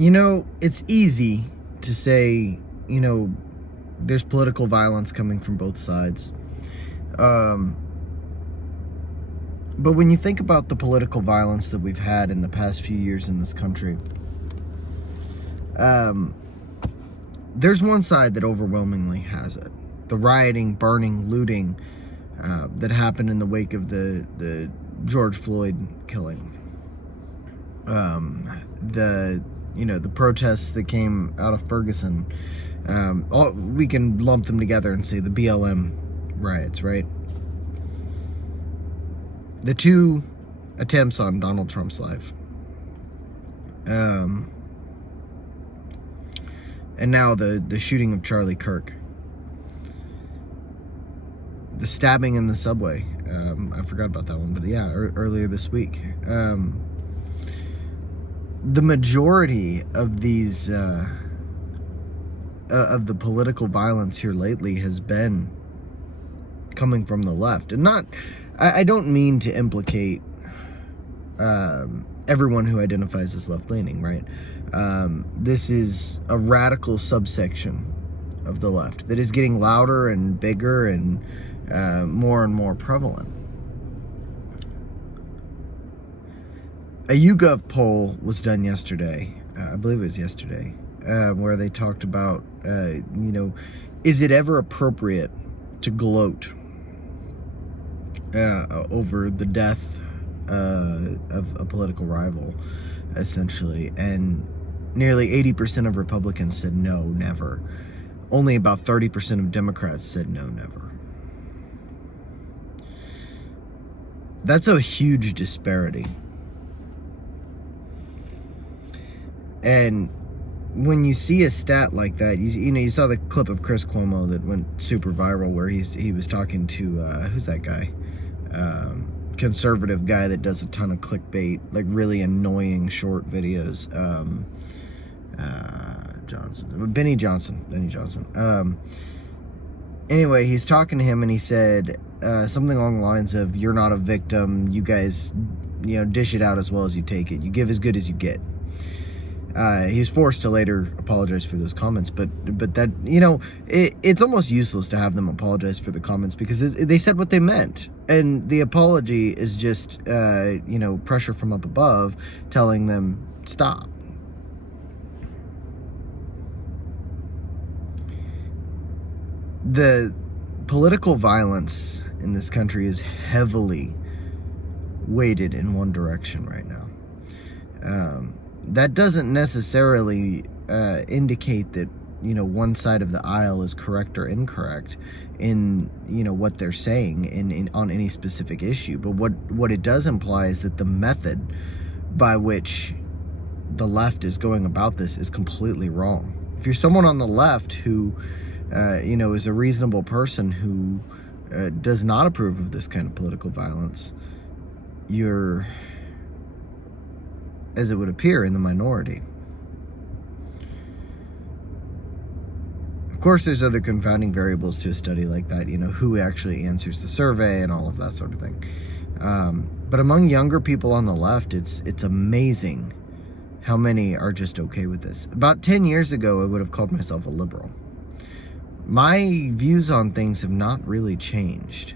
It's easy to say, there's political violence coming from both sides. But when you think about the political violence that we've had in the past few years in this country, there's one side that overwhelmingly has it. The rioting, burning, looting that happened in the wake of the George Floyd killing. The protests that came out of Ferguson. We can lump them together and say the BLM riots, right? The two attempts on Donald Trump's life. And now the shooting of Charlie Kirk. The stabbing in the subway. I forgot about that one, but yeah, earlier this week. The majority of these of the political violence here lately has been coming from the left. And I don't mean to implicate everyone who identifies as left-leaning, right? This is a radical subsection of the left that is getting louder and bigger and more prevalent. A YouGov poll was done yesterday, I believe it was yesterday, where they talked about, is it ever appropriate to gloat over the death of a political rival, essentially. And nearly 80% of Republicans said no, never. Only about 30% of Democrats said no, never. That's a huge disparity. And when you see a stat like that, you saw the clip of Chris Cuomo that went super viral where he was talking to, who's that guy? Conservative guy that does a ton of clickbait, like really annoying short videos. Benny Johnson. Anyway, he's talking to him and he said something along the lines of, "You're not a victim. You guys, dish it out as well as you take it. You give as good as you get." He was forced to later apologize for those comments, but that, it's almost useless to have them apologize for the comments because they said what they meant. And the apology is just, pressure from up above telling them, stop. The political violence in this country is heavily weighted in one direction right now. That doesn't necessarily indicate that, one side of the aisle is correct or incorrect in, what they're saying on any specific issue. But what it does imply is that the method by which the left is going about this is completely wrong. If you're someone on the left who, is a reasonable person who does not approve of this kind of political violence, you're, as it would appear, in the minority. Of course, there's other confounding variables to a study like that, who actually answers the survey and all of that sort of thing. But among younger people on the left, it's amazing how many are just okay with this. About 10 years ago, I would have called myself a liberal. My views on things have not really changed.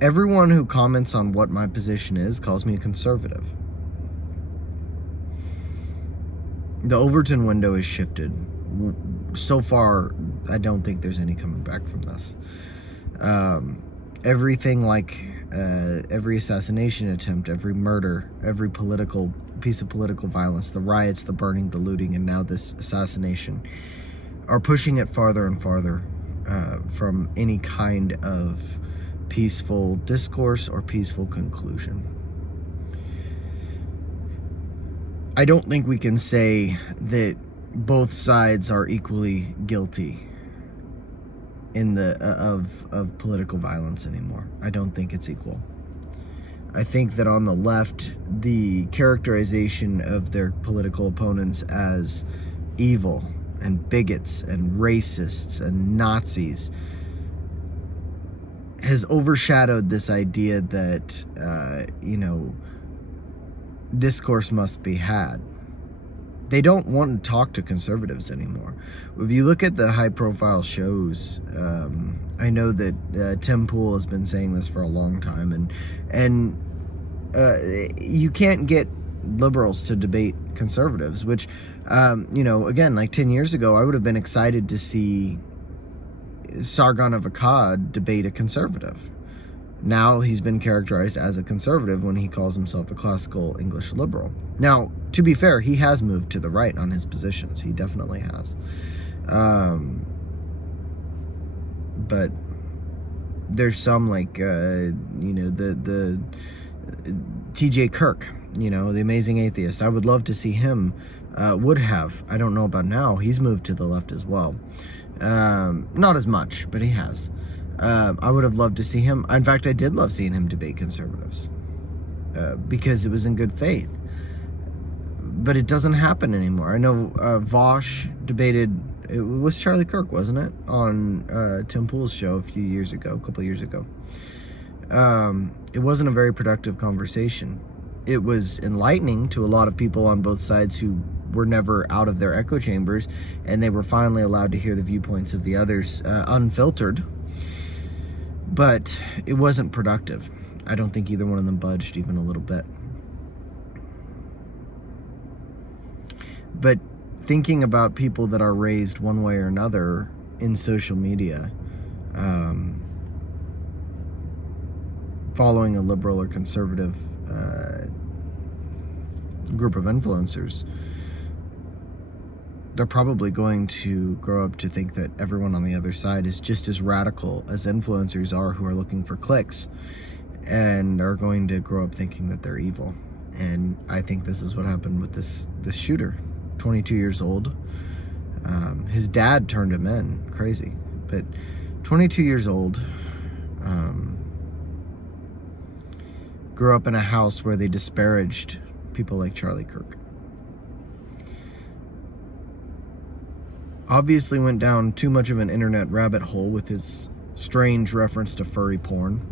Everyone who comments on what my position is calls me a conservative. The Overton window is shifted. So far, I don't think there's any coming back from this. Everything like every assassination attempt, every murder, every piece of political violence, the riots, the burning, the looting, and now this assassination are pushing it farther and farther from any kind of peaceful discourse or peaceful conclusion. I don't think we can say that both sides are equally guilty in of political violence anymore. I don't think it's equal. I think that on the left, the characterization of their political opponents as evil and bigots and racists and Nazis has overshadowed this idea that, discourse must be had. they don't want to talk to conservatives anymore. If you look at the high-profile shows, I know that Tim Pool has been saying this for a long time, and you can't get liberals to debate conservatives, which, again, like 10 years ago, I would have been excited to see Sargon of Akkad debate a conservative. Now he's been characterized as a conservative when he calls himself a classical English liberal. Now, to be fair, he has moved to the right on his positions. He definitely has. But there's some like, the T.J. Kirk, the amazing atheist. I would love to see him, I don't know about now. He's moved to the left as well. Not as much, but he has. I would have loved to see him. In fact, I did love seeing him debate conservatives because it was in good faith. But it doesn't happen anymore. I know Vosh debated, it was Charlie Kirk, wasn't it? On Tim Pool's show a couple years ago. It wasn't a very productive conversation. It was enlightening to a lot of people on both sides who were never out of their echo chambers, and they were finally allowed to hear the viewpoints of the others unfiltered. But it wasn't productive. I don't think either one of them budged even a little bit. But thinking about people that are raised one way or another in social media, following a liberal or conservative group of influencers, they're probably going to grow up to think that everyone on the other side is just as radical as influencers are, who are looking for clicks, and are going to grow up thinking that they're evil. And I think this is what happened with this shooter, 22 years old. His dad turned him in, crazy, but 22 years old, grew up in a house where they disparaged people like Charlie Kirk. Obviously went down too much of an internet rabbit hole with his strange reference to furry porn.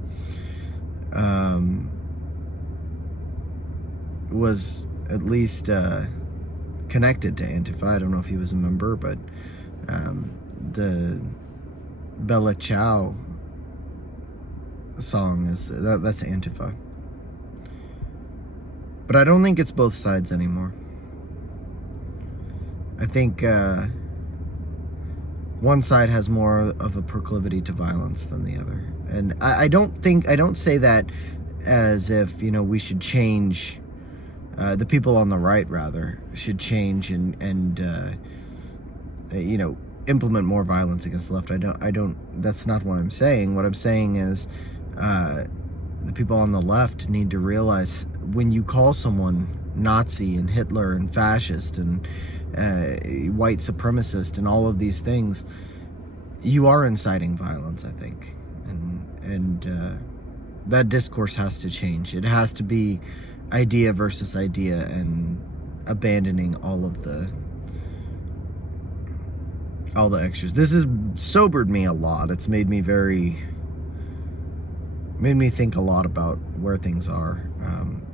Was at least connected to Antifa. I don't know if he was a member, but the Bella Ciao song that's Antifa. But I don't think it's both sides anymore. I think one side has more of a proclivity to violence than the other. And I don't say that as if, we should change, the people on the right, rather, should change and implement more violence against the left. That's not what I'm saying. What I'm saying is, the people on the left need to realize, when you call someone Nazi and Hitler and fascist and white supremacist and all of these things, you are inciting violence, I think. And that discourse has to change. It has to be idea versus idea, and abandoning all the extras. This has sobered me a lot. It's made me think a lot about where things are.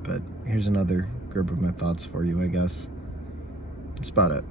But here's another group of my thoughts for you, I guess. That's about it.